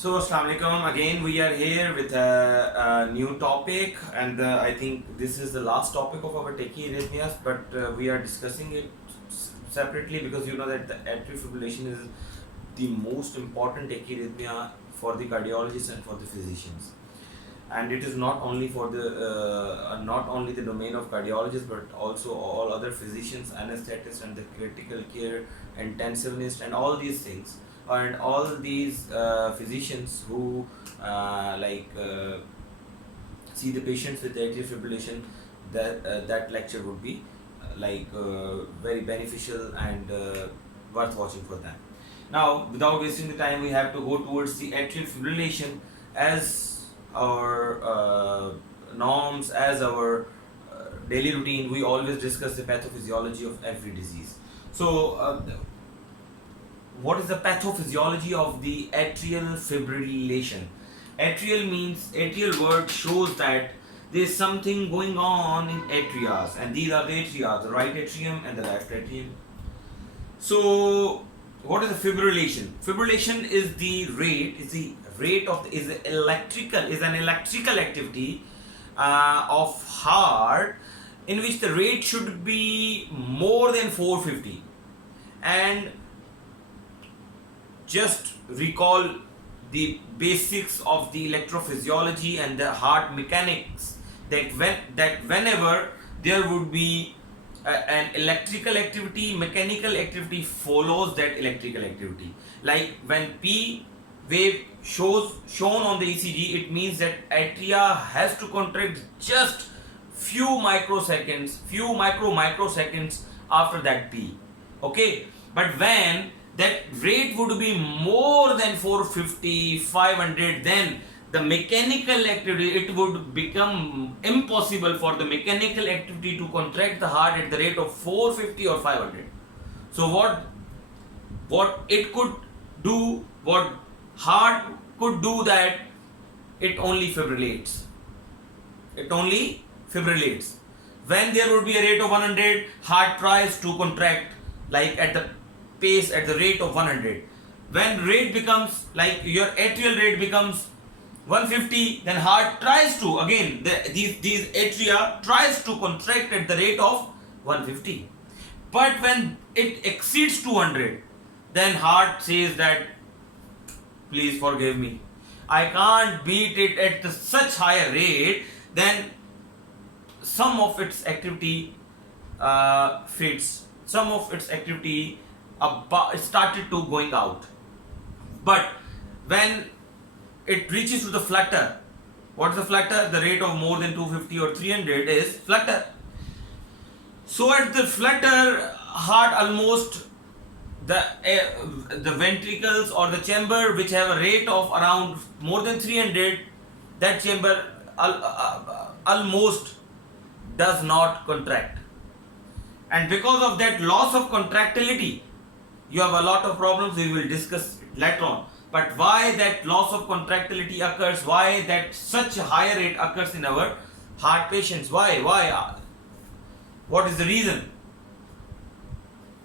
So, Assalamu alaikum. Again, we are here with a new topic, and I think this is the last topic of our tachyarrhythmias, but we are discussing it separately because you know that the atrial fibrillation is the most important tachyarrhythmia for the cardiologists and for the physicians. And it is not only for the not only the domain of cardiologists, but also all other physicians, anesthetists, and the critical care intensivists, and all these things, and all these physicians who see the patients with atrial fibrillation. That lecture would be very beneficial and worth watching for them. Now, without wasting the time, we have to go towards the atrial fibrillation as our norms, as our daily routine. We always discuss the pathophysiology of every disease. So, what is the pathophysiology of the atrial fibrillation? Atrial means, atrial word shows that there is something going on in atrias, and these are the atria, the right atrium and the left atrium. So, what is the fibrillation? Fibrillation is an electrical activity of heart in which the rate should be more than 450. And just recall the basics of the electrophysiology and the heart mechanics, that whenever there would be an electrical activity, mechanical activity follows that electrical activity. Like when P wave shown on the ECG, it means that atria has to contract just few microseconds after that P. Okay, but when that rate would be more than 450, 500, then the mechanical activity, it would become impossible for the mechanical activity to contract the heart at the rate of 450 or 500. So what it could do, what heart could do, that it only fibrillates. When there would be a rate of 100, heart tries to contract like at the pace, at the rate of 100. When rate becomes, like your atrial rate becomes 150, then heart tries to, again, these atria tries to contract at the rate of 150. But when it exceeds 200, then heart says that, please forgive me, I can't beat it at such higher rate. Then some of its activity fits, some of its activity started to going out. But when it reaches to the flutter, what is the flutter? The rate of more than 250 or 300 is flutter. So at the flutter, heart almost, the ventricles or the chamber which have a rate of around more than 300, that chamber almost does not contract. And because of that loss of contractility, you have a lot of problems we will discuss later on. But why that loss of contractility occurs, why that such a higher rate occurs in our heart patients, why what is the reason?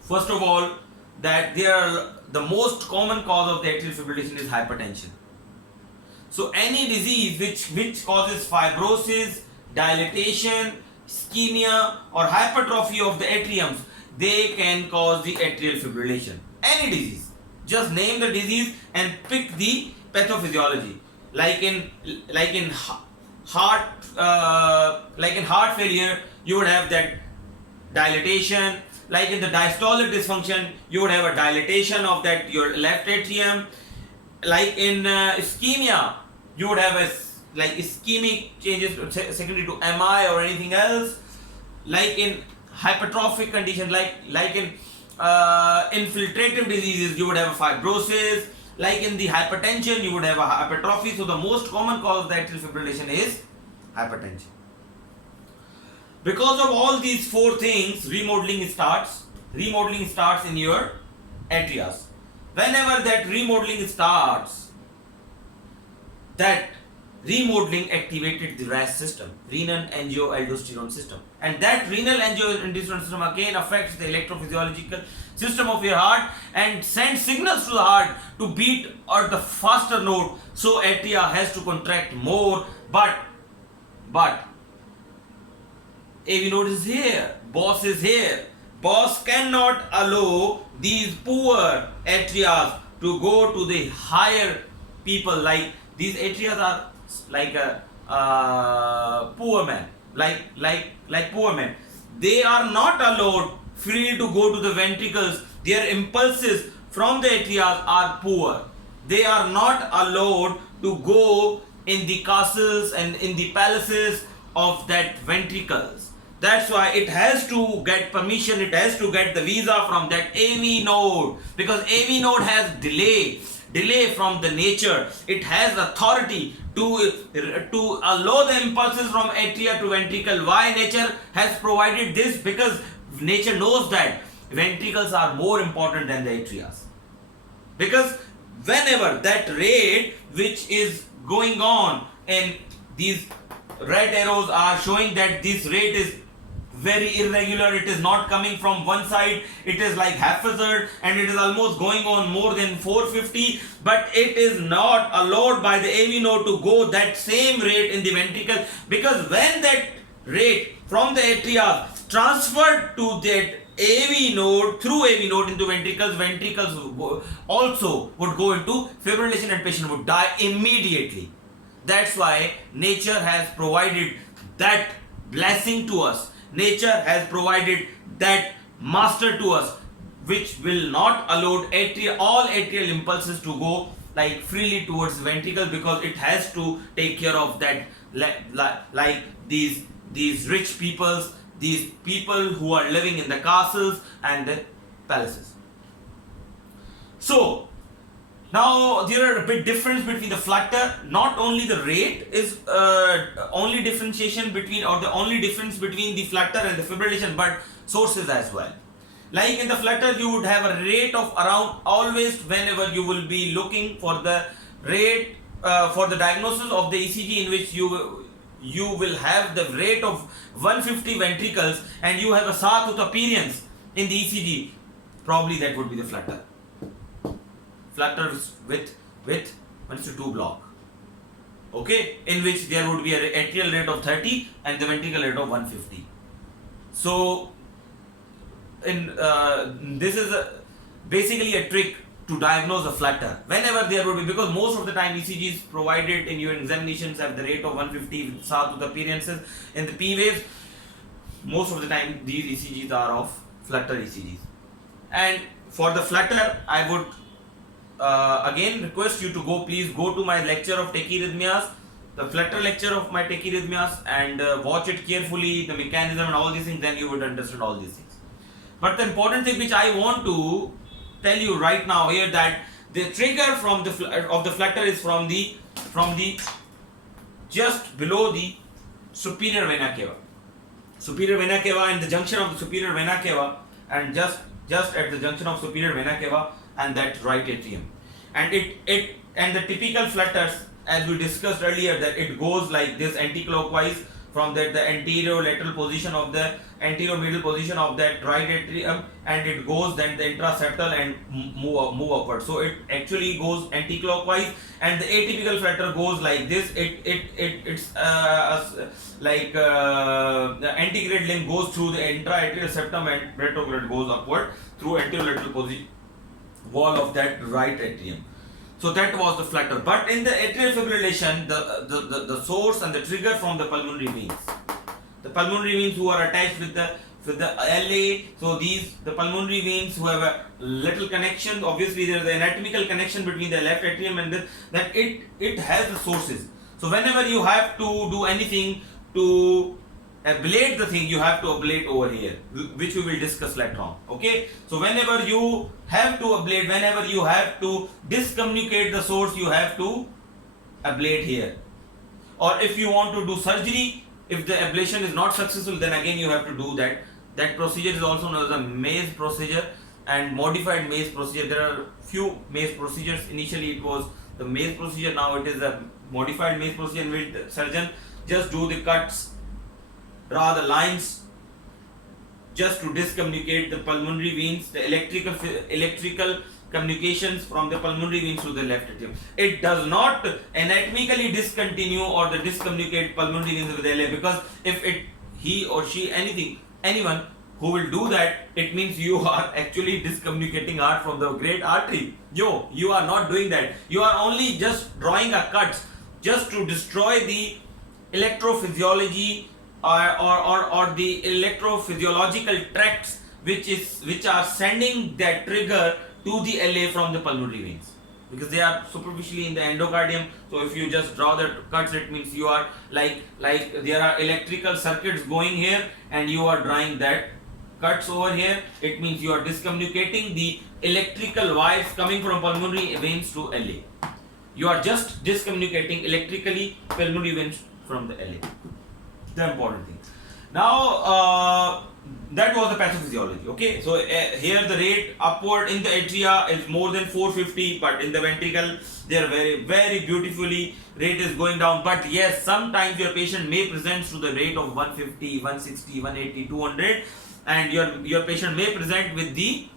First of all, that the most common cause of the atrial fibrillation is hypertension. So any disease which causes fibrosis, dilatation, ischemia, or hypertrophy of the atriums, they can cause the atrial fibrillation. Any disease, just name the disease and pick the pathophysiology. Like in heart failure, you would have that dilatation. Like in the diastolic dysfunction, you would have a dilatation of that your left atrium. Like in ischemia, you would have ischemic changes secondary to MI or anything else. Like in hypertrophic condition, like in infiltrative diseases, you would have a fibrosis. Like in the hypertension, you would have a hypertrophy. So the most common cause of the atrial fibrillation is hypertension. Because of all these four things, remodeling starts in your atrias. Whenever that remodeling starts, that remodeling activated the RAS system, renal angioaldosterone system, and that renal angioaldosterone system again affects the electrophysiological system of your heart and sends signals to the heart to beat at the faster note. So atria has to contract more, but AV node is here, boss is here. Boss cannot allow these poor atria to go to the higher people. Like these atria are like a poor man, like poor men. They are not allowed freely to go to the ventricles. Their impulses from the atria are poor. They are not allowed to go in the castles and in the palaces of that ventricles. That's why it has to get permission, it has to get the visa from that AV node, because AV node has delay from the nature. It has authority to allow the impulses from atria to ventricle. Why nature has provided this? Because nature knows that ventricles are more important than the atria. Because whenever that rate which is going on, and these red arrows are showing that this rate is very irregular, it is not coming from one side, it is like haphazard, and it is almost going on more than 450, but it is not allowed by the AV node to go that same rate in the ventricle, because when that rate from the atria transferred to that AV node, through AV node into ventricles also would go into fibrillation and patient would die immediately. That's why nature has provided that blessing to us. Nature has provided that master to us, which will not allow all atrial impulses to go like freely towards the ventricle, because it has to take care of that, like these rich peoples, these people who are living in the castles and the palaces. So now there are a big difference between the flutter. Not only the rate is only differentiation between, or the only difference between the flutter and the fibrillation, but sources as well. Like in the flutter, you would have a rate of around, always whenever you will be looking for the rate for the diagnosis of the ECG, in which you will have the rate of 150 ventricles and you have a sawtooth appearance in the ECG, probably that would be the flutter. Flutter with 1:2 block, okay, in which there would be an atrial rate of 30 and the ventricle rate of 150. So this is basically a trick to diagnose a flutter. Whenever there would be, because most of the time ECGs provided in your examinations have the rate of 150 sawtooth appearances in the P waves. Most of the time these ECGs are of flutter ECGs. And for the flutter, I would again request you to please go to my lecture of tachyarrhythmias, the flutter lecture of my tachyarrhythmias, and watch it carefully, the mechanism and all these things, then you would understand all these things. But the important thing which I want to tell you right now here, that the trigger from the flutter is from the just below the superior vena cava. Superior vena cava, and the junction of the superior vena cava, and just at the junction of superior vena cava and that right atrium. And and the typical flutters, as we discussed earlier, that it goes like this anti-clockwise from the anterior lateral position of the anterior middle position of that right atrium, and it goes then the intraseptal and move upward. So it actually goes anti-clockwise, and the atypical flutter goes like this. It's like the antegrade limb goes through the intra-atrial septum, and retrograde goes upward through anterolateral position wall of that right atrium. So that was the flutter. But in the atrial fibrillation, the source and the trigger from the pulmonary veins. The pulmonary veins who are attached with the LA. So the pulmonary veins who have a little connection. Obviously, there is an anatomical connection between the left atrium and that it has the sources. So whenever you have to do anything to ablate the thing, you have to ablate over here, which we will discuss later on. Okay, so whenever you have to ablate, whenever you have to discommunicate the source, you have to ablate here. Or if you want to do surgery, if the ablation is not successful, then again you have to do that. That procedure is also known as a maze procedure and modified maze procedure. There are few maze procedures. Initially it was the maze procedure, now it is a modified Mace procedure in which the surgeon just do the cuts, draw the lines, just to discommunicate the pulmonary veins, the electrical communications from the pulmonary veins to the left atrium. It does not anatomically discontinue or the discommunicate pulmonary veins with LA, because if he or she anyone who will do that, it means you are actually discommunicating heart from the great artery. You are not doing that. You are only just drawing a cut just to destroy the electrophysiology or the electrophysiological tracts which are sending that trigger to the LA from the pulmonary veins, because they are superficially in the endocardium. So if you just draw the cuts, it means you are like there are electrical circuits going here and you are drawing that cuts over here. It means you are discommunicating the electrical wires coming from pulmonary veins to LA. You are just discommunicating electrically pulmonary veins from the LA. The important thing. Now that was the pathophysiology. Okay, so here the rate upward in the atria is more than 450, but in the ventricle they are very beautifully rate is going down. But yes, sometimes your patient may present to the rate of 150, 160, 180, 200, and your patient may present with the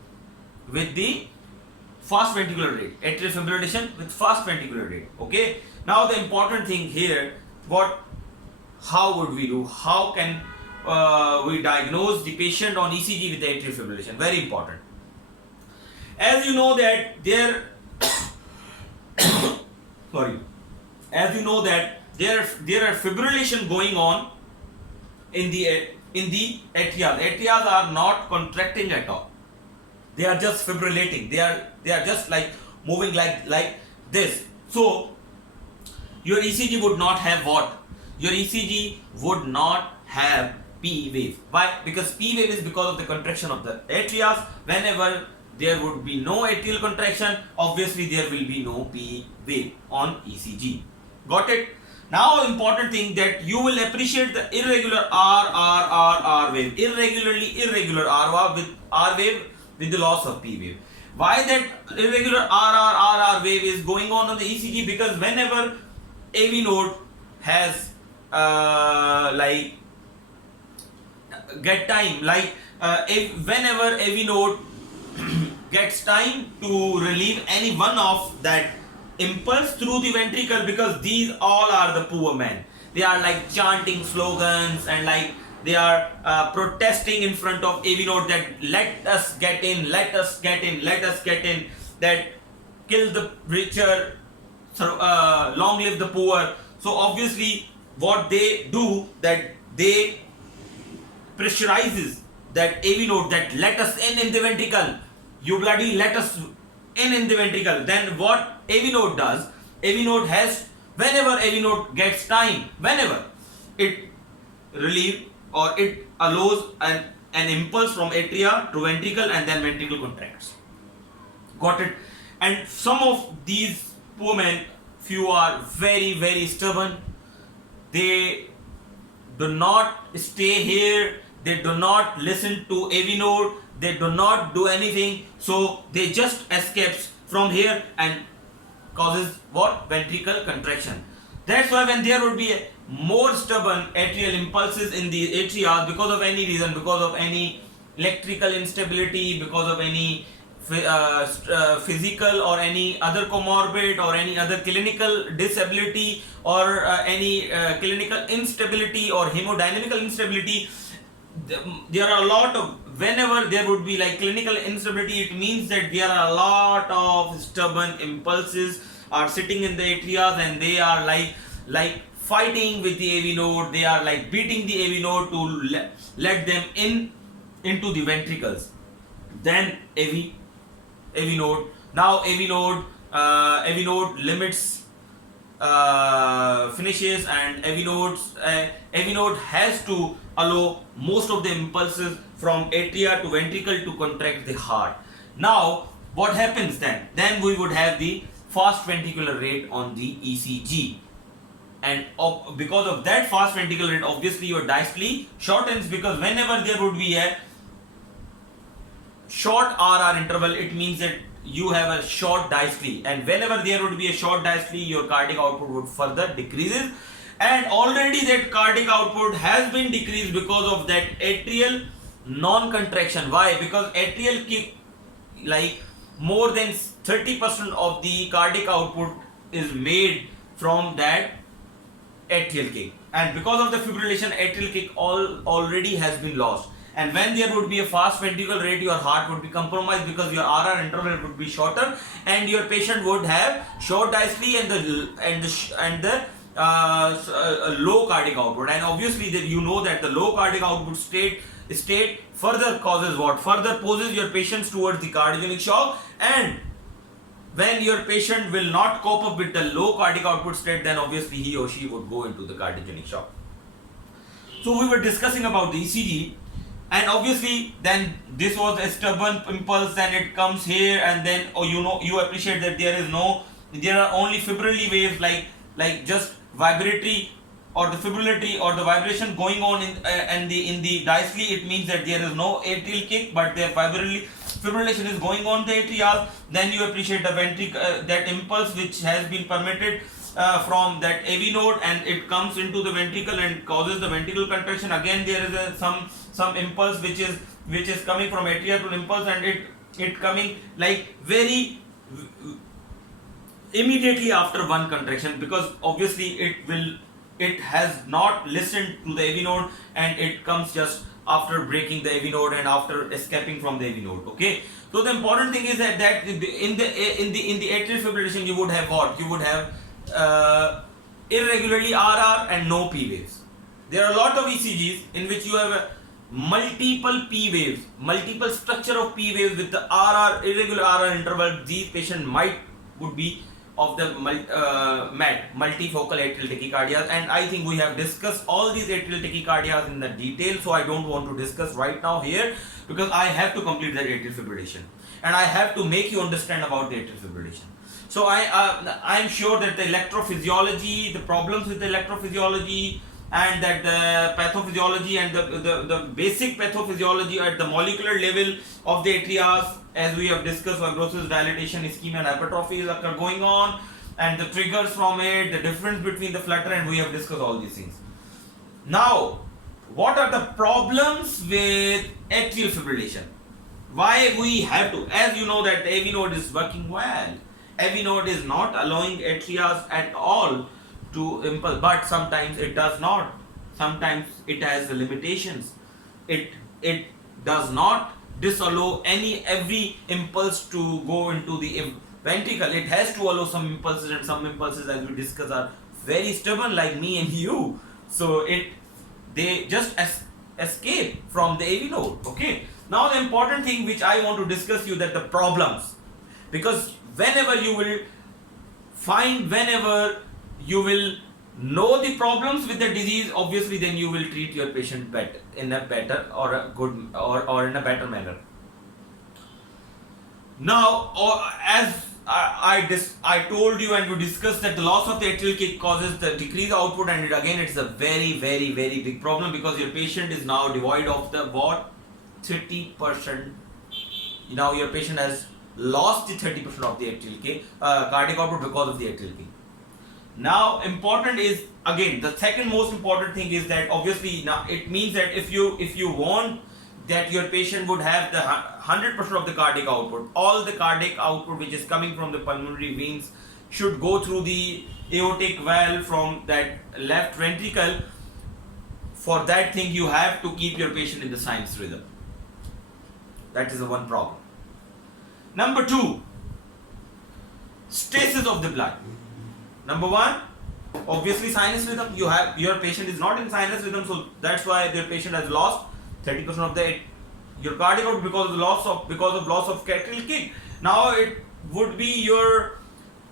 fast ventricular rate, atrial fibrillation with fast ventricular rate. Okay, now the important thing here, how would we do? How can we diagnose the patient on ECG with atrial fibrillation? Very important. As you know that there are fibrillation going on in the atrial. Atrials are not contracting at all. They are just fibrillating. They are just like moving like this. So your ECG would not have what? Your ECG would not have P wave. Why? Because P wave is because of the contraction of the atria. Whenever there would be no atrial contraction, obviously there will be no P wave on ECG. Got it? Now important thing that you will appreciate the irregular R wave. Irregular R wave with the loss of P wave. Why that irregular R wave is going on the ECG? Because whenever AV node has get time, whenever AV node gets time to relieve any one of that impulse through the ventricle, because these all are the poor men. They are like chanting slogans and like they are protesting in front of AV node that let us get in, let us get in, let us get in, that kill the richer, long live the poor. So obviously what they do, that they pressurizes that AV node that let us in the ventricle, you bloody let us in the ventricle. Then what AV node does, AV node has, whenever AV node gets time, whenever it relieve or it allows an impulse from atria to ventricle, and then ventricle contracts. Got it? And some of these poor men, few are very stubborn. They do not stay here, they do not listen to AV node, they do not do anything, so they just escapes from here and causes what? Ventricle contraction. That's why when there would be more stubborn atrial impulses in the atria, because of any reason, because of any electrical instability, because of any physical or any other comorbid or any other clinical disability or any clinical instability or hemodynamical instability, there are a lot of, whenever there would be like clinical instability, it means that there are a lot of stubborn impulses are sitting in the atria, and they are like fighting with the AV node. They are like beating the AV node to let them into the ventricles. Then AV node. Now AV node limits finishes, and AV node has to allow most of the impulses from atria to ventricle to contract the heart. Now what happens then? Then we would have the fast ventricular rate on the ECG, and because of that fast ventricular rate, obviously your diastole shortens, because whenever there would be a short RR interval, it means that you have a short diastole, and whenever there would be a short diastole, your cardiac output would further decreases, and already that cardiac output has been decreased because of that atrial non-contraction. Why? Because atrial kick, like more than 30% of the cardiac output is made from that atrial kick, and because of the fibrillation, atrial kick already has been lost. And when there would be a fast ventricle rate, your heart would be compromised because your RR interval would be shorter, and your patient would have short diastole and the low cardiac output. And obviously, that you know that the low cardiac output state further causes what? Further poses your patients towards the cardiogenic shock, and when your patient will not cope up with the low cardiac output state, then obviously he or she would go into the cardiogenic shock. So we were discussing about the ECG, and obviously then this was a stubborn impulse, and it comes here, and then you appreciate that there are only fibrillary waves, like just vibratory or the fibrillary or the vibration going on in the diastole. It means that there is no atrial kick, but the fibrillation is going on the atrial. Then you appreciate the that impulse which has been permitted from that AV node, and it comes into the ventricle and causes the ventricular contraction. Again, there is some impulse which is coming from atrial to impulse, and it coming like very immediately after one contraction, because obviously it has not listened to the AV node, and it comes just after breaking the AV node and after escaping from the AV node. Okay, so the important thing is that in the atrial fibrillation, you would have what? You would have irregularly RR and no P waves. There are a lot of ECGs in which you have multiple P waves, multiple structure of P waves with the irregular RR interval. These patients would be of the multifocal atrial tachycardias, and I think we have discussed all these atrial tachycardias in the detail, so I don't want to discuss right now here, because I have to complete the atrial fibrillation, and I have to make you understand about the atrial fibrillation. So I am sure that the electrophysiology, the problems with the electrophysiology, and that the pathophysiology and the basic pathophysiology at the molecular level of the atrias, as we have discussed, fibrosis, dilatation, ischemia and hypertrophy is going on, and the triggers from it, the difference between the flutter, and we have discussed all these things. Now, what are the problems with atrial fibrillation? Why we have to? As you know that the AV node is working well. AV node is not allowing atrias at all to impulse, but sometimes it does not. Sometimes it has the limitations. It does not disallow every impulse to go into the ventricle. It has to allow some impulses, and some impulses, as we discussed, are very stubborn, like me and you. So they just escape from the AV node. Okay. Now the important thing which I want to discuss you, that the problems, because whenever you will know the problems with the disease, obviously then you will treat your patient better, in a better or a good or in a better manner. Now, as I told you and we discussed, that the loss of the atrial kick causes the decreased output, and it's a very, very, very big problem, because your patient is now devoid of the what? 30%. Now your patient has lost the 30% of the atrial kick, cardiac output, because of the atrial kick. Now, important is, again, the second most important thing is that obviously now it means that if you want that your patient would have the 100% of the cardiac output, all the cardiac output which is coming from the pulmonary veins should go through the aortic valve from that left ventricle. For that thing, you have to keep your patient in the sinus rhythm. That is the one problem. Number two, stasis of the blood. Number one, obviously sinus rhythm. Your patient is not in sinus rhythm, so that's why your patient has lost 30% of your cardiac output because of loss of atrial kick. Now it would be your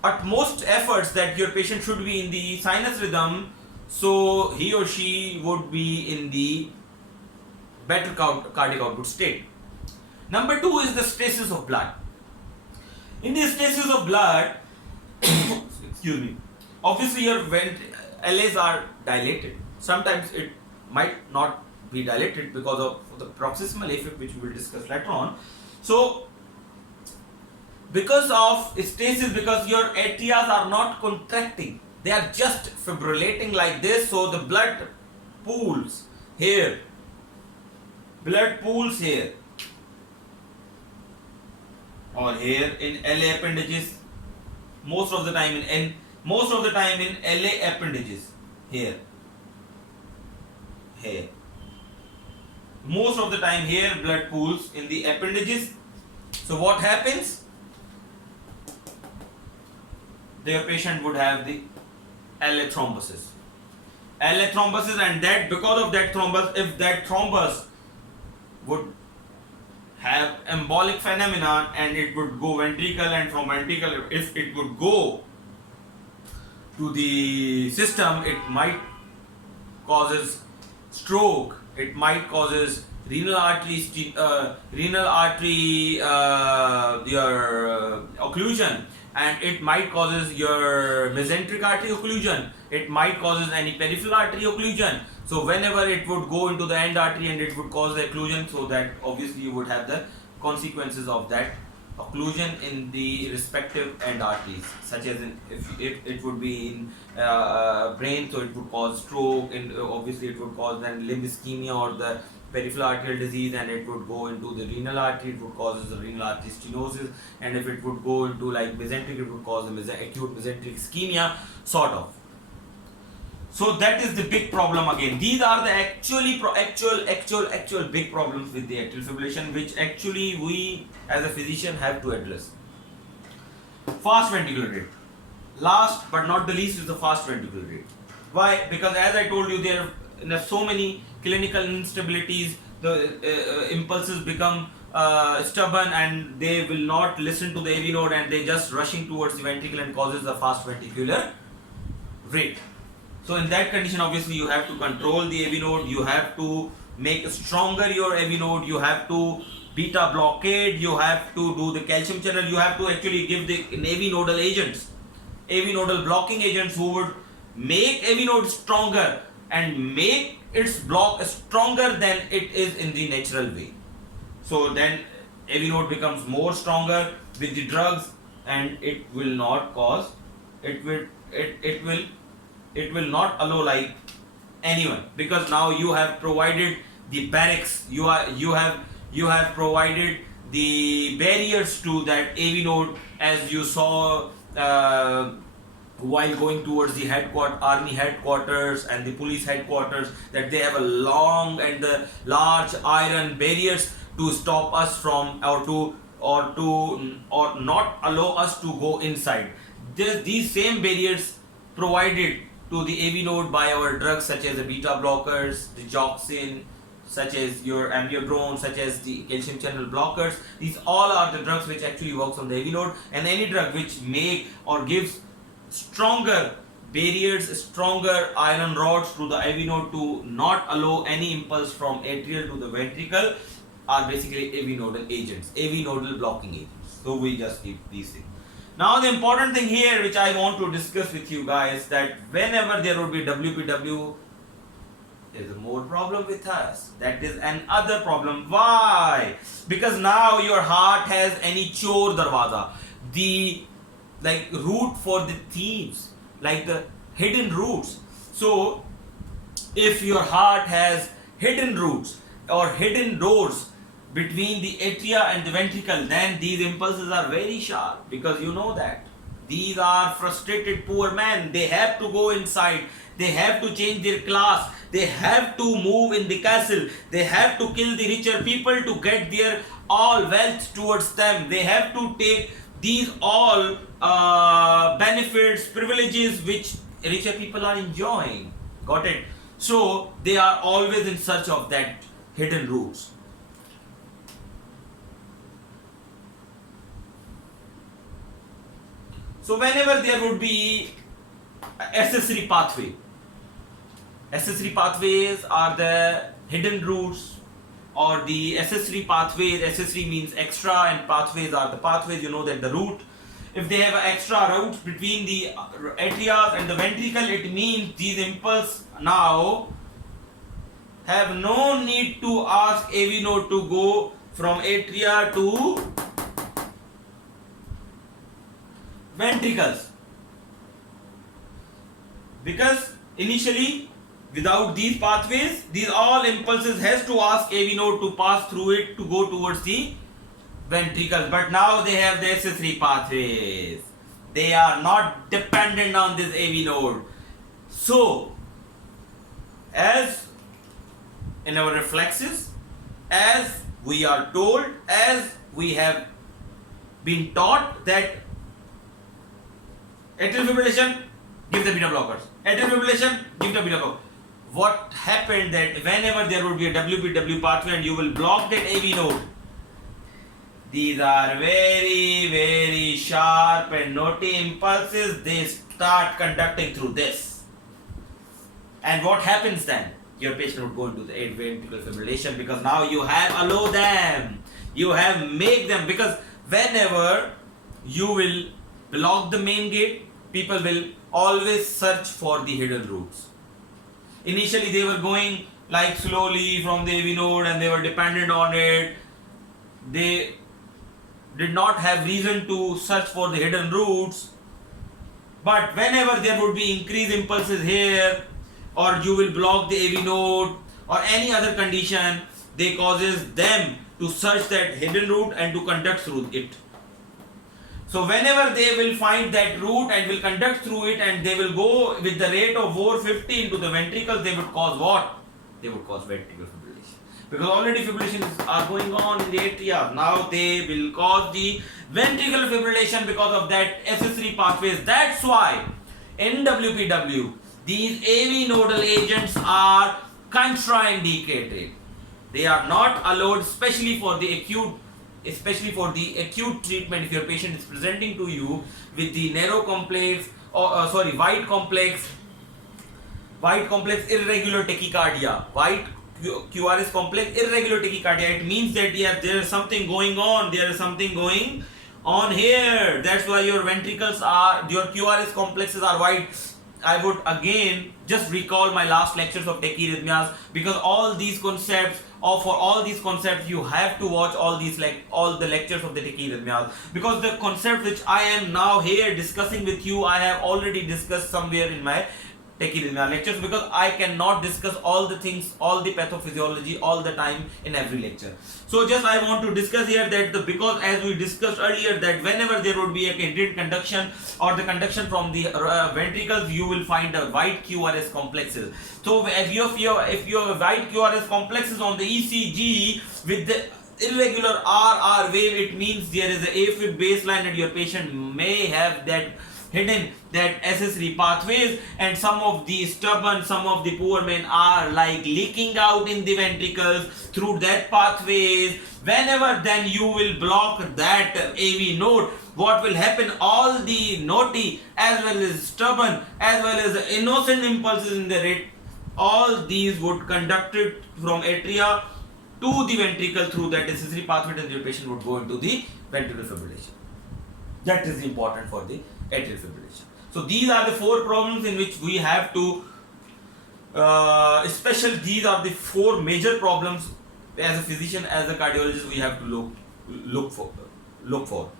utmost efforts that your patient should be in the sinus rhythm, so he or she would be in the better cardiac output state. Number two is the stasis of blood. In the stasis of blood, excuse me, obviously your LAs are dilated. Sometimes it might not be dilated because of the proximal Afib, which we will discuss later on. So because of stasis, because your atrias are not contracting, they are just fibrillating like this, so the blood pools here, or here in LA appendages, most of the time in LA appendages, here most of the time here blood pools in the appendages. So what happens? Their patient would have the LA thrombosis, and that because of that thrombus, if that thrombus would have embolic phenomenon and it would go ventricle, and from ventricle if it would go to the system, it might causes stroke, it might causes renal artery occlusion, and it might causes your mesenteric artery occlusion, it might causes any peripheral artery occlusion. So whenever it would go into the end artery and it would cause the occlusion, so that obviously you would have the consequences of that occlusion in the respective end arteries, such as if it would be in brain, so it would cause stroke, and obviously it would cause then limb ischemia or the peripheral arterial disease, and it would go into the renal artery, it would cause the renal artery stenosis, and if it would go into like mesenteric, it would cause the acute mesenteric ischemia, sort of. So that is the big problem again. These are the actual big problems with the atrial fibrillation, which actually we as a physician have to address. Fast ventricular rate. Last but not the least is the fast ventricular rate. Why? Because as I told you, there are so many clinical instabilities, the impulses become stubborn and they will not listen to the AV node, and they just rushing towards the ventricle and causes the fast ventricular rate. So in that condition, obviously you have to control the AV node, you have to make stronger your AV node, you have to beta blockade, you have to do the calcium channel, you have to actually give the AV nodal agents, AV nodal blocking agents who would make AV node stronger and make its block stronger than it is in the natural way. So then AV node becomes more stronger with the drugs, and it will not cause, it will not allow like anyone, because now you have provided the barracks, you have provided the barriers to that AV node, as you saw while going towards the army headquarters and the police headquarters, that they have a long and the large iron barriers to stop us from or not allow us to go inside. These same barriers provided to the AV node by our drugs, such as the beta blockers, the digoxin, such as your amiodarone, such as the calcium channel blockers. These all are the drugs which actually works on the AV node, and any drug which make or gives stronger barriers, stronger iron rods to the AV node to not allow any impulse from atrial to the ventricle are basically AV nodal agents, AV nodal blocking agents. So we just keep these things. Now the important thing here which I want to discuss with you guys, that whenever there would be WPW, there is a more problem with us. That is another problem. Why? Because now your heart has any chor darwaza, the like route for the thieves, like the hidden routes. So if your heart has hidden routes or hidden doors between the atria and the ventricle, then these impulses are very sharp, because you know that these are frustrated poor men. They have to go inside, they have to change their class, they have to move in the castle, they have to kill the richer people to get their all wealth towards them, they have to take these all benefits, privileges which richer people are enjoying. Got it? So they are always in search of that hidden routes. So whenever there would be accessory pathways are the hidden routes or the accessory pathways. Accessory means extra and pathways are the pathways, you know that the route. If they have extra routes between the atria and the ventricle, it means these impulses now have no need to ask AV node to go from atria to ventricles, because initially without these pathways, these all impulses has to ask AV node to pass through it to go towards the ventricles, but now they have the accessory pathways. They are not dependent on this AV node. So, as in our reflexes, as we are told, as we have been taught that atrial fibrillation, give the beta blockers. Atrial fibrillation, give the beta blocker. What happened that whenever there would be a WPW pathway and you will block that AV node, these are very, very sharp and naughty impulses. They start conducting through this. And what happens then? Your patient would go into the ventricular fibrillation, because now you have allowed them. You have made them, because whenever you will block the main gate, people will always search for the hidden routes. Initially they were going like slowly from the AV node and they were dependent on it. They did not have reason to search for the hidden routes. But whenever there would be increased impulses here, or you will block the AV node or any other condition, they causes them to search that hidden route and to conduct through it. So whenever they will find that route and will conduct through it, and they will go with the rate of 450 into the ventricles, they would cause what? They would cause ventricular fibrillation. Because already fibrillations are going on in the atria. Now they will cause the ventricular fibrillation because of that accessory pathways. That's why in WPW, these AV nodal agents are contraindicated. They are not allowed, especially for the acute treatment. If your patient is presenting to you with the narrow complex or wide complex irregular tachycardia, wide QRS complex irregular tachycardia, it means that there is something going on. There is something going on here. That's why your ventricles are, your QRS complexes are wide. I would again just recall my last lectures of tachyarrhythmias, because all these concepts, or for all these concepts you have to watch all the lectures of the tachyarrhythmias, because the concept which I am now here discussing with you, I have already discussed somewhere in my tachyarrhythmia lectures, because I cannot discuss all the things, all the pathophysiology all the time in every lecture. So just I want to discuss here that because as we discussed earlier, that whenever there would be a hindered conduction or the conduction from the ventricles, you will find a wide QRS complexes. So if you have wide QRS complexes on the ECG with the irregular RR wave, it means there is a Afib baseline and your patient may have that hidden, that accessory pathways, and some of the stubborn, some of the poor men are like leaking out in the ventricles through that pathways. Whenever then you will block that AV node, what will happen? All the naughty as well as stubborn as well as innocent impulses in the rate, all these would conduct it from atria to the ventricle through that accessory pathway, and your patient would go into the ventricular fibrillation. That is important for the atrial fibrillation. So these are the four problems in which we have to, these are the four major problems as a physician, as a cardiologist, we have to look for.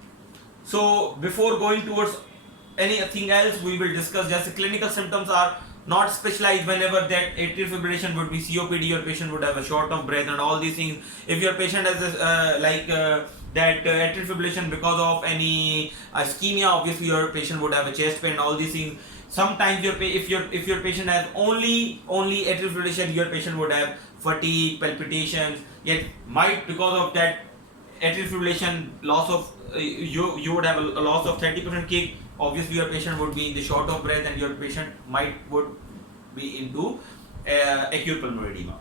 So before going towards anything else, we will discuss just the clinical symptoms are not specialized. Whenever that atrial fibrillation would be COPD, your patient would have a short of breath and all these things. If your patient has that atrial fibrillation because of any ischemia, obviously your patient would have a chest pain, all these things. Sometimes if your patient has only atrial fibrillation, your patient would have fatigue, palpitations. Yet might, because of that atrial fibrillation, loss of you would have a loss of 30% kick. Obviously your patient would be in the short of breath, and your patient would be into acute pulmonary edema.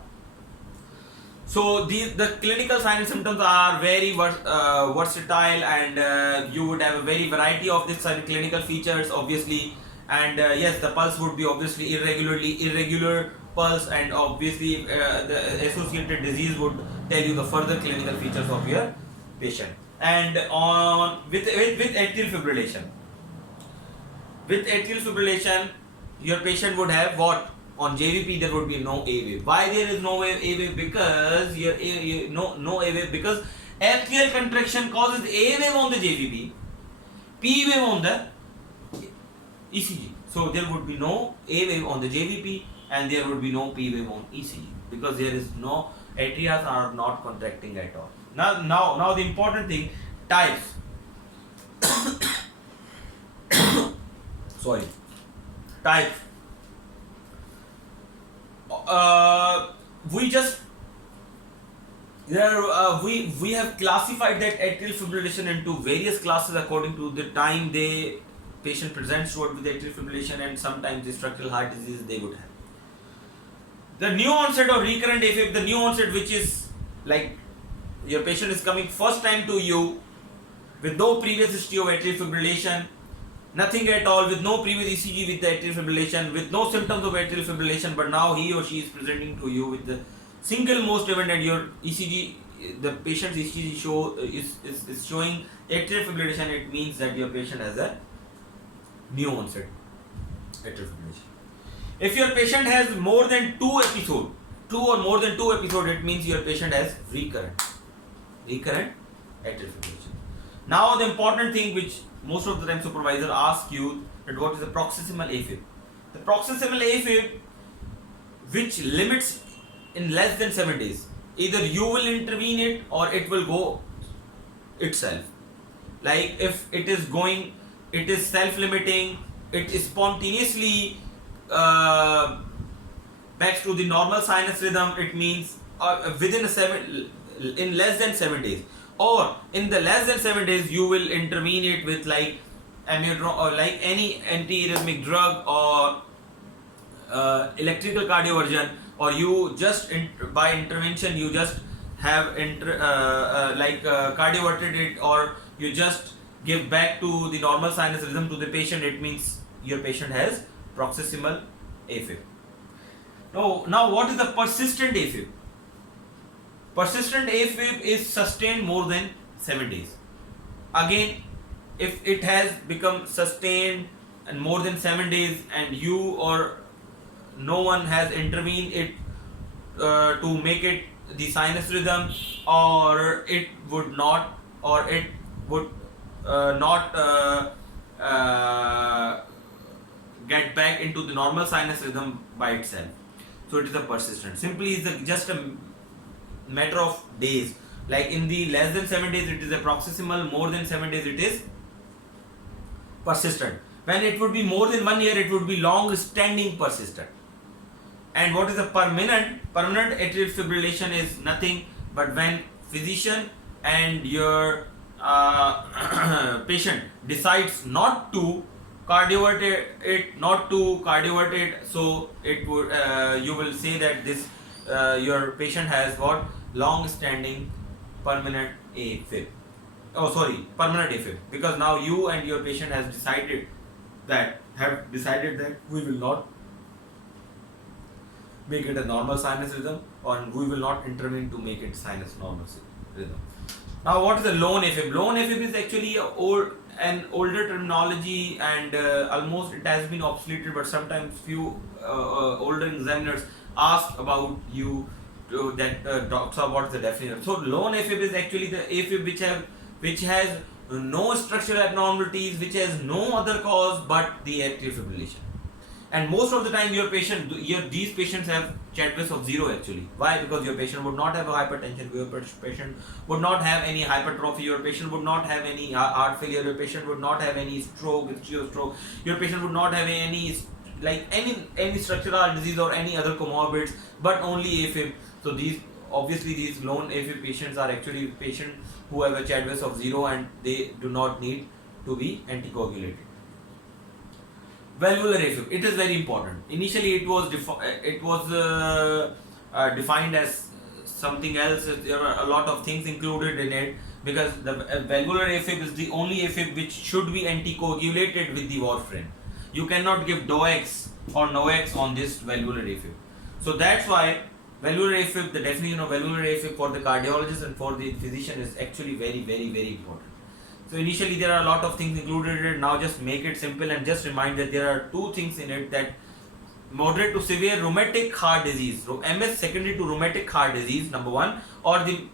So the clinical signs and symptoms are very versatile, and you would have a very variety of these clinical features, obviously. And yes, the pulse would be obviously irregular pulse, and obviously the associated disease would tell you the further clinical features of your patient. And on with atrial fibrillation. With atrial fibrillation, your patient would have what? On JVP there would be no A wave. Why there is no A wave? Because no A wave, because Atrial contraction causes A wave on the JVP, P wave on the ECG. So there would be no A wave on the JVP and there would be no P wave on ECG because there is no atrias are not contracting at all. Now the important thing, types. Sorry, types. We have classified that atrial fibrillation into various classes according to the time the patient presents with atrial fibrillation and sometimes the structural heart disease they would have. The new onset or recurrent AFib, the new onset which is like your patient is coming first time to you with no previous history of atrial fibrillation, nothing at all, with no previous ECG with the atrial fibrillation, with no symptoms of atrial fibrillation, but now he or she is presenting to you with the single most event and your ECG, the patient's ECG is showing atrial fibrillation. It means that your patient has a new onset atrial fibrillation. If your patient has more than two or more than two episodes, it means your patient has recurrent atrial fibrillation. Now the important thing which most of the time supervisor asks you that what is the paroxysmal AFib. The paroxysmal AFib which limits in less than 7 days. Either you will intervene it or it will go itself. Like if it is going, it is self-limiting, it is spontaneously back to the normal sinus rhythm, it means in less than 7 days, or in the less than 7 days you will intervene it with like amiodarone or like any antiarrhythmic drug or electrical cardioversion, or you just by intervention you just have cardioverted it, or you just give back to the normal sinus rhythm to the patient. It means your patient has paroxysmal AFib. Now what is the persistent AFib? Persistent AFib is sustained more than 7 days. Again, if it has become sustained and more than 7 days and you or no one has intervened it to make it the sinus rhythm, or it would not get back into the normal sinus rhythm by itself. So it is a persistent. Simply is just a matter of days. Like in the less than 7 days it is a paroxysmal, more than 7 days it is persistent. When it would be more than 1 year, it would be long standing persistent. And what is the permanent? Permanent atrial fibrillation is nothing but when physician and your patient decides not to cardiovert it, so it would you will say that this your patient has what? Long standing permanent AFib. Permanent AFib, because now you and your patient have decided that we will not make it a normal sinus rhythm, or we will not intervene to make it sinus normal rhythm. Now what is the lone AFib? Lone AFib is actually an older terminology, and almost it has been obsoleted, but sometimes few older examiners ask about you talks about what is the definition. So lone AFib is actually the AFib which has no structural abnormalities, which has no other cause but the atrial fibrillation. And most of the time these patients have Chadwick's of 0 actually. Why? Because your patient would not have a hypertension, your patient would not have any hypertrophy, your patient would not have any heart failure, your patient would not have any stroke, your patient would not have any structural heart disease or any other comorbids, but only AFib. So these lone AFib patients are actually patients who have a Chadwick's of 0 and they do not need to be anticoagulated. Valvular AFib, it is very important. Initially it was defined as something else. There are a lot of things included in it, because the valvular AFib is the only AFib which should be anticoagulated with the warfarin. You cannot give DOAX or NOAX on this valvular AFib. So that's why valvular AFib, the definition of valvular AFib for the cardiologist and for the physician is actually very, very, very important. So initially there are a lot of things included in it. Now just make it simple and just remind that there are two things in it, that moderate to severe rheumatic heart disease, MS secondary to rheumatic heart disease, number one, or the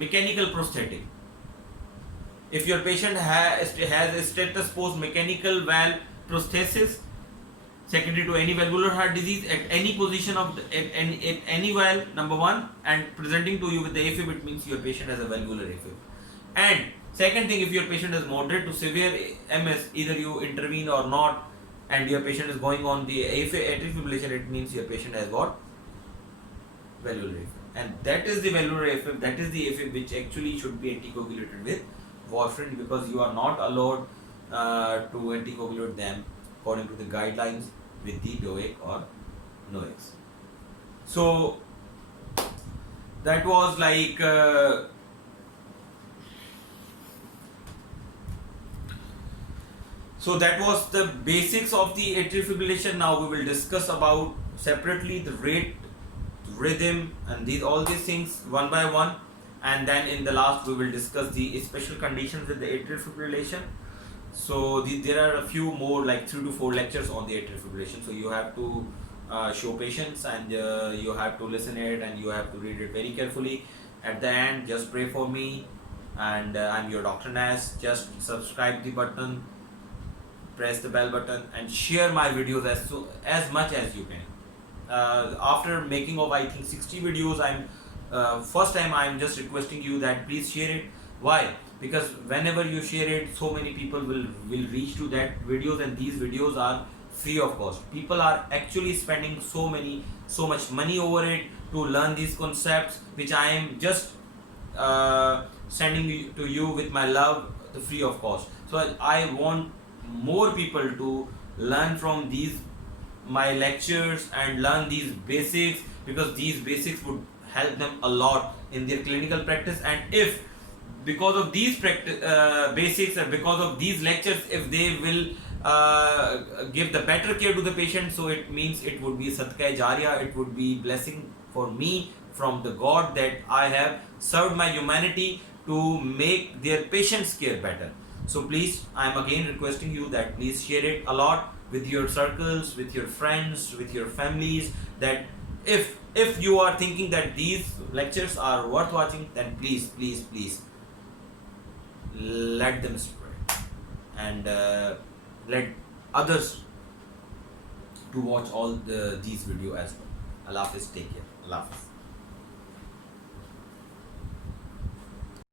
mechanical prosthetic. If your patient has a status post mechanical valve prosthesis secondary to any valvular heart disease at any position of any valve, number one, and presenting to you with the Afib, it means your patient has a valvular Afib. And second thing, if your patient is moderate to severe MS, either you intervene or not, and your patient is going on the atrial fibrillation, it means your patient has got valvular Afib. And that is the valvular Afib, that is the Afib which actually should be anticoagulated with warfarin, because you are not allowed to anticoagulate them according to the guidelines with the DOAC or NOACs. So that was like so that was the basics of the atrial fibrillation. Now we will discuss about separately the rate, rhythm, and all these things one by one, and then in the last we will discuss the special conditions with the atrial fibrillation. So there are a few more, like 3 to 4 lectures on the atrial fibrillation. So you have to show patience, and you have to listen it, and you have to read it very carefully. At the end, just pray for me, and I'm your DrNAS. Just subscribe the button, press the bell button, and share my videos as much as you can. After making of I think 60 videos, first time I'm just requesting you that please share it. Why? Because whenever you share it, so many people will reach to that videos, and these videos are free of cost. People are actually spending so much money over it to learn these concepts, which I am just sending to you with my love, the free of cost. So I want more people to learn from these my lectures and learn these basics, because these basics would help them a lot in their clinical practice. And if because of these basics, and because of these lectures, if they will give the better care to the patient, so it means it would be sadqa jariya, it would be blessing for me from the God, that I have served my humanity to make their patients care better. So please, I am again requesting you that please share it a lot with your circles, with your friends, with your families, that if you are thinking that these lectures are worth watching, then please let them spread, and let others to watch all these videos as well. Allah Hafiz, take care. Allah Hafiz.